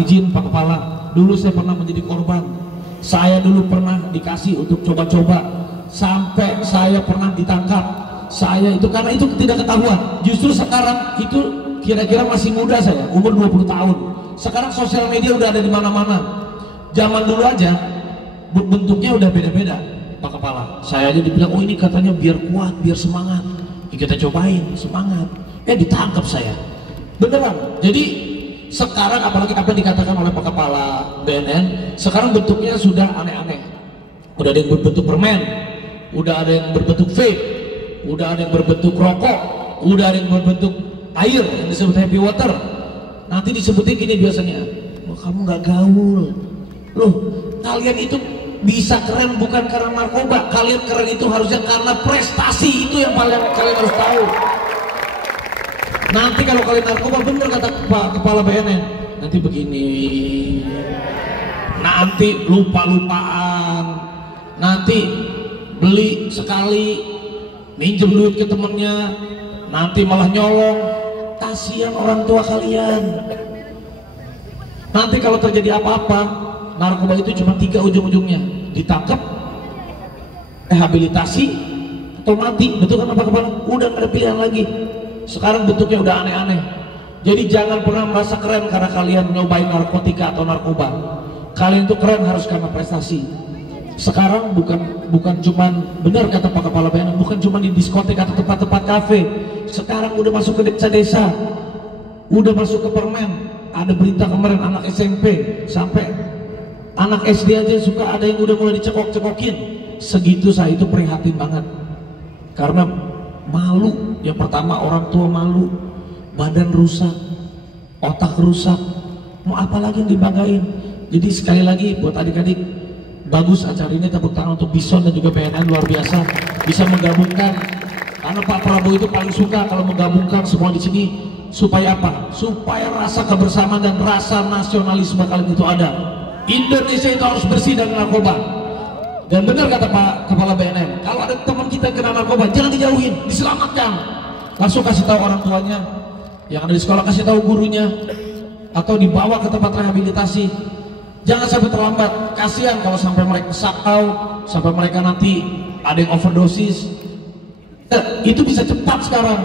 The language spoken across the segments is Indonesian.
Izin Pak Kepala, dulu saya pernah menjadi korban. Saya dulu pernah dikasih untuk coba-coba, sampai saya pernah ditangkap. Saya itu karena itu tidak ketahuan. Justru sekarang itu kira-kira masih muda saya, umur 20 tahun. Sekarang sosial media udah ada di mana-mana. Zaman dulu aja bentuknya udah beda-beda, Pak Kepala. Saya aja dibilang, oh ini katanya biar kuat, biar semangat. Ya, kita cobain, semangat. Ditangkap saya. Beneran. Jadi sekarang apalagi apa dikatakan oleh Pak Kepala BNN, sekarang bentuknya sudah aneh-aneh. Udah ada yang berbentuk permen, udah ada yang berbentuk vape, udah ada yang berbentuk rokok, udah ada yang berbentuk air yang disebut happy water. Nanti disebutin gini biasanya, oh, kamu nggak gaul. Loh, kalian itu bisa keren bukan karena narkoba, kalian keren itu harusnya karena prestasi. Itu yang paling kalian harus tahu. Nanti kalau kalian narkoba, bener kata Pak Kepala BNN, nanti begini, nanti lupa-lupaan, nanti beli sekali, minjem duit ke temennya, nanti malah nyolong. Kasihan orang tua kalian. Nanti kalau terjadi apa-apa, narkoba itu cuma 3 ujung-ujungnya, ditangkap, rehabilitasi, atau mati. Betul kan Pak Kepala? Udah gak ada pilihan lagi. Sekarang bentuknya udah aneh-aneh. Jadi jangan pernah merasa keren karena kalian nyobain narkotika atau narkoba. Kalian itu keren harus karena prestasi. Sekarang bukan cuman, benar kata Pak Kepala BNN, bukan cuma di diskotek atau tempat-tempat kafe. Sekarang udah masuk ke desa-desa, udah masuk ke permen. Ada berita kemarin anak SMP sampai anak SD aja suka ada yang udah mulai dicekok-cekokin. Segitu saya itu prihatin banget. Karena malu, yang pertama orang tua malu, badan rusak, otak rusak, mau apa lagi yang dibanggain. Jadi sekali lagi buat adik-adik, bagus acara ini, tepuk tangan untuk Bison dan juga BNN, luar biasa bisa menggabungkan. Karena Pak Prabowo itu paling suka kalau menggabungkan semua di sini. Supaya apa? Supaya rasa kebersamaan dan rasa nasionalisme kalian itu ada. Indonesia itu harus bersih dari narkoba. Dan benar kata Pak Kepala BNN, kalau ada teman kita kena narkoba, jangan dijauhin, diselamatkan. Langsung kasih tahu orang tuanya, yang ada di sekolah kasih tahu gurunya, atau dibawa ke tempat rehabilitasi. Jangan sampai terlambat. Kasihan kalau sampai mereka sakau, sampai mereka nanti ada yang overdosis. Itu bisa cepat sekarang.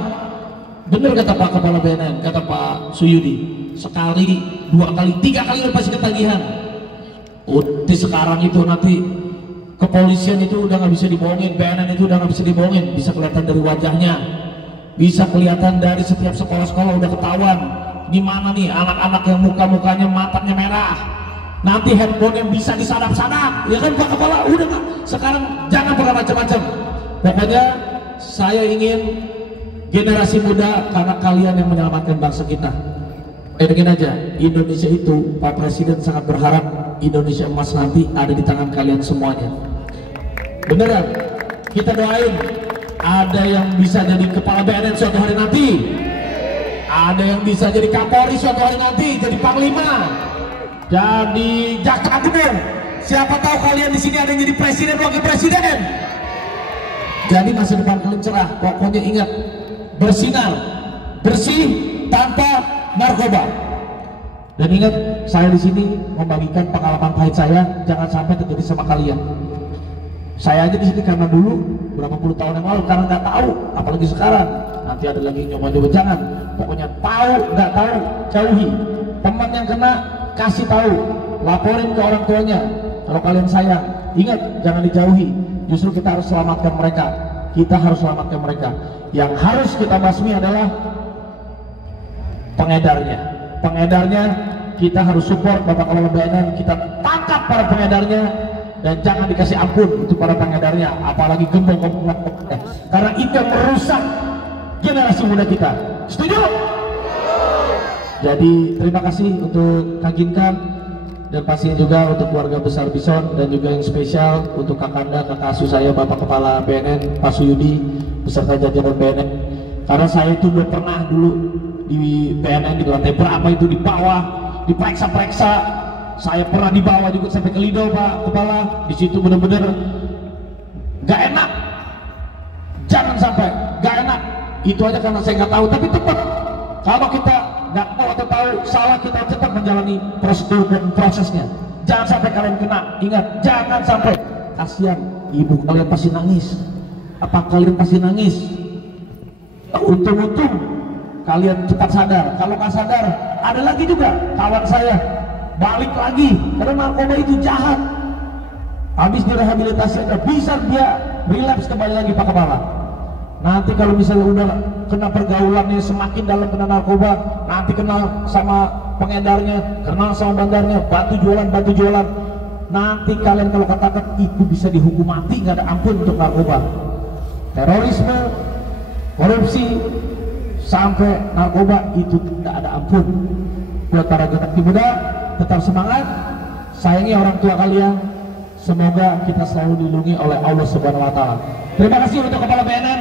Benar kata Pak Kepala BNN, kata Pak Suyudi, sekali, 2 kali, 3 kali udah pasti ketagihan. Sekarang itu nanti kepolisian itu udah nggak bisa dibohongin, BNN itu udah nggak bisa dibohongin, bisa kelihatan dari wajahnya, bisa kelihatan dari setiap sekolah-sekolah udah ketahuan di mana nih anak-anak yang muka-mukanya matanya merah, nanti handphone yang bisa disadap-sadap, ya kan Pak Kepala? Udah Pak, sekarang jangan pernah macam-macam. Pokoknya saya ingin generasi muda, karena kalian yang menyelamatkan bangsa kita. Bayangin aja, Indonesia itu Pak Presiden sangat berharap Indonesia emas nanti ada di tangan kalian semuanya. Beneran, kita doain ada yang bisa jadi kepala BNN suatu hari nanti, ada yang bisa jadi Kapolri suatu hari nanti, jadi Panglima, jadi Jaksa Agung. Siapa tahu kalian di sini ada yang jadi presiden, wakil presiden. Jadi masa depan kalian cerah. Pokoknya ingat, bersinar, bersih tanpa narkoba. Dan ingat, saya di sini membagikan pengalaman pahit saya, jangan sampai terjadi sama kalian. Saya aja di sini karena dulu berapa puluh tahun yang lalu, karena nggak tahu, apalagi sekarang. Nanti ada lagi nyoba-nyoba, jangan. Pokoknya tahu nggak tahu, jauhi. Teman yang kena kasih tahu, laporin ke orang tuanya. Kalau kalian sayang, ingat jangan dijauhi. Justru kita harus selamatkan mereka. Kita harus selamatkan mereka. Yang harus kita basmi adalah pengedarnya. Pengedarnya kita harus support Bapak Kepala BNN, kita tangkap para pengedarnya dan jangan dikasih ampun itu para pengedarnya, apalagi gembong-gembong, karena itu yang merusak generasi muda kita. Setuju? Jadi terima kasih untuk Kak Ginkan dan pastinya juga untuk keluarga besar Bison, dan juga yang spesial untuk Kakanda, kakak asuh saya Bapak Kepala BNN Pak Suyudi beserta jajaran BNN. Karena saya itu belum pernah dulu di BNN di lantai berapa itu, di bawah diperiksa-periksa. Saya pernah dibawa juga sampai ke Lido Pak Kepala, di situ bener-bener gak enak. Jangan sampai gak enak. Itu aja karena saya nggak tahu, tapi tetap kalau kita nggak mau atau tahu salah, kita tetap menjalani prosedur dan prosesnya. Jangan sampai kalian kena. Ingat, jangan sampai. Kasihan ibu kalian pasti nangis. Apa kalian pasti nangis? Untung-untung kalian cepat sadar. Kalau nggak sadar, ada lagi juga kawan saya balik lagi karena narkoba itu jahat. Habis direhabilitasi aja bisa dia relapse kembali lagi Pak Kepala. Nanti kalau misalnya udah kena pergaulannya semakin dalam, kena narkoba, nanti kenal sama pengedarnya, kenal sama bandarnya, bantu jualan. Nanti kalian kalau katakan itu bisa dihukum mati, nggak ada ampun untuk narkoba. Terorisme, korupsi, sampai narkoba itu tidak ada ampun. Buat para generasi muda, tetap semangat, sayangi orang tua kalian. Semoga kita selalu dilindungi oleh Allah Subhanahu wa Ta'ala. Terima kasih untuk Kepala BNN.